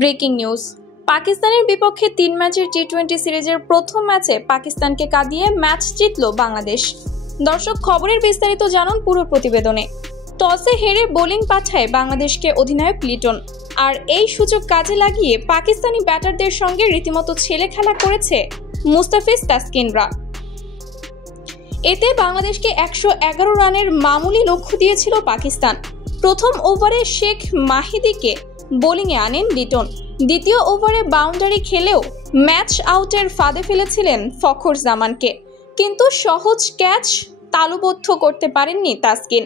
Breaking news. পাকিস্তানের বিপক্ষে 3 ম্যাচের টি-20 সিরিজের প্রথম ম্যাচে পাকিস্তানকে কাঁদিয়ে ম্যাচ জিতল বাংলাদেশ। দর্শক, খবরের বিস্তারিত জানুন পুরো প্রতিবেদনে। টসে হেরে বোলিং পাঠায় বাংলাদেশকে অধিনায়ক লিটন, আর এই সুযোগ কাজে লাগিয়ে পাকিস্তানি ব্যাটারদের সঙ্গে রীতিমতো ছেলে খেলা করেছে মুস্তাফিজ তাসকিনরা। এতে বাংলাদেশকে 111 রানের মামুলি লক্ষ্য দিয়েছিল পাকিস্তান। প্রথম ওভারে শেখ মাহিদিকে বোলিংয়ে আনেন লিটন। দ্বিতীয় ওভারে বাউন্ডারি খেলেও ম্যাচ আউটের ফাঁদে ফেলেছিলেন ফখর জামানকে, কিন্তু সহজ ক্যাচ তালুবদ্ধ করতে পারেননি তাসকিন।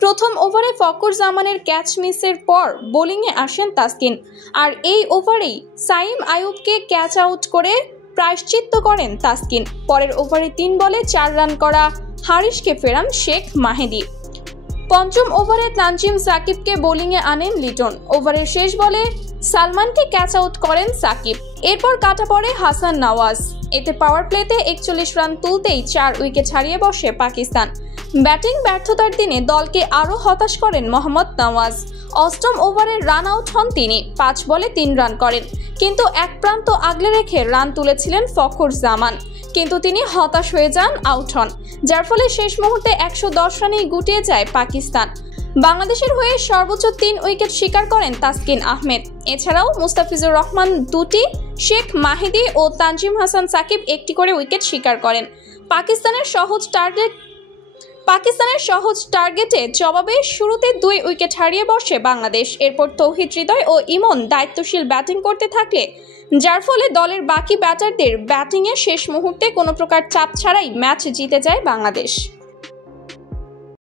প্রথম ওভারে ফখর জামানের ক্যাচ মিসের পর বোলিংয়ে আসেন তাসকিন, আর এই ওভারেই সাইম আইয়ুবকে ক্যাচ আউট করে প্রায়শ্চিত্ত করেন তাসকিন। পরের ওভারে 3 বলে 4 রান করা হারিসকে ফেরান শেখ মাহিদি। পঞ্চম ওভারে তানজিম সাকিবকে বোলিংয়ে আনেন লিটন। ওভারের শেষ বলে সালমানকে ক্যাচ আউট করেন সাকিব। এরপর কাটা পড়ে হাসান নওয়াজ। এতে পাওয়ার প্লেতে 41 রান তুলতেই 4 উইকেট হারিয়ে বসে পাকিস্তান। ব্যাটিং ব্যর্থতার দিনে দলকে আরও হতাশ করেন মোহাম্মদ নওয়াজ। অষ্টম ওভারে রান আউট হন তিনি। 5 বলে 3 রান করেন, কিন্তু এক প্রান্ত আগলে রেখে রান তুলেছিলেন ফখর জামান, কিন্তু তিনি হতাশ হয়ে যান, আউট হন, যার ফলে শেষ মুহূর্তে 110 রানেই গুটিয়ে যায় পাকিস্তান। বাংলাদেশের হয়ে সর্বোচ্চ 3 উইকেট শিকার করেন তাসকিন আহমেদ। এছাড়াও মুস্তাফিজুর রহমান 2টি, শেখ মাহিদি ও তানজিম হাসান সাকিব 1টি করে উইকেট শিকার করেন। পাকিস্তানের সহজ টার্গেটে জবাবে শুরুতে 2 উইকেট হারিয়ে বসে বাংলাদেশ। এরপর তৌহিদ হৃদয় ও ইমন দায়িত্বশীল ব্যাটিং করতে থাকলে, যার ফলে দলের বাকি ব্যাটারদের ব্যাটিংয়ে শেষ মুহূর্তে কোনো প্রকার চাপ ছাড়াই ম্যাচ জিতে যায় বাংলাদেশ।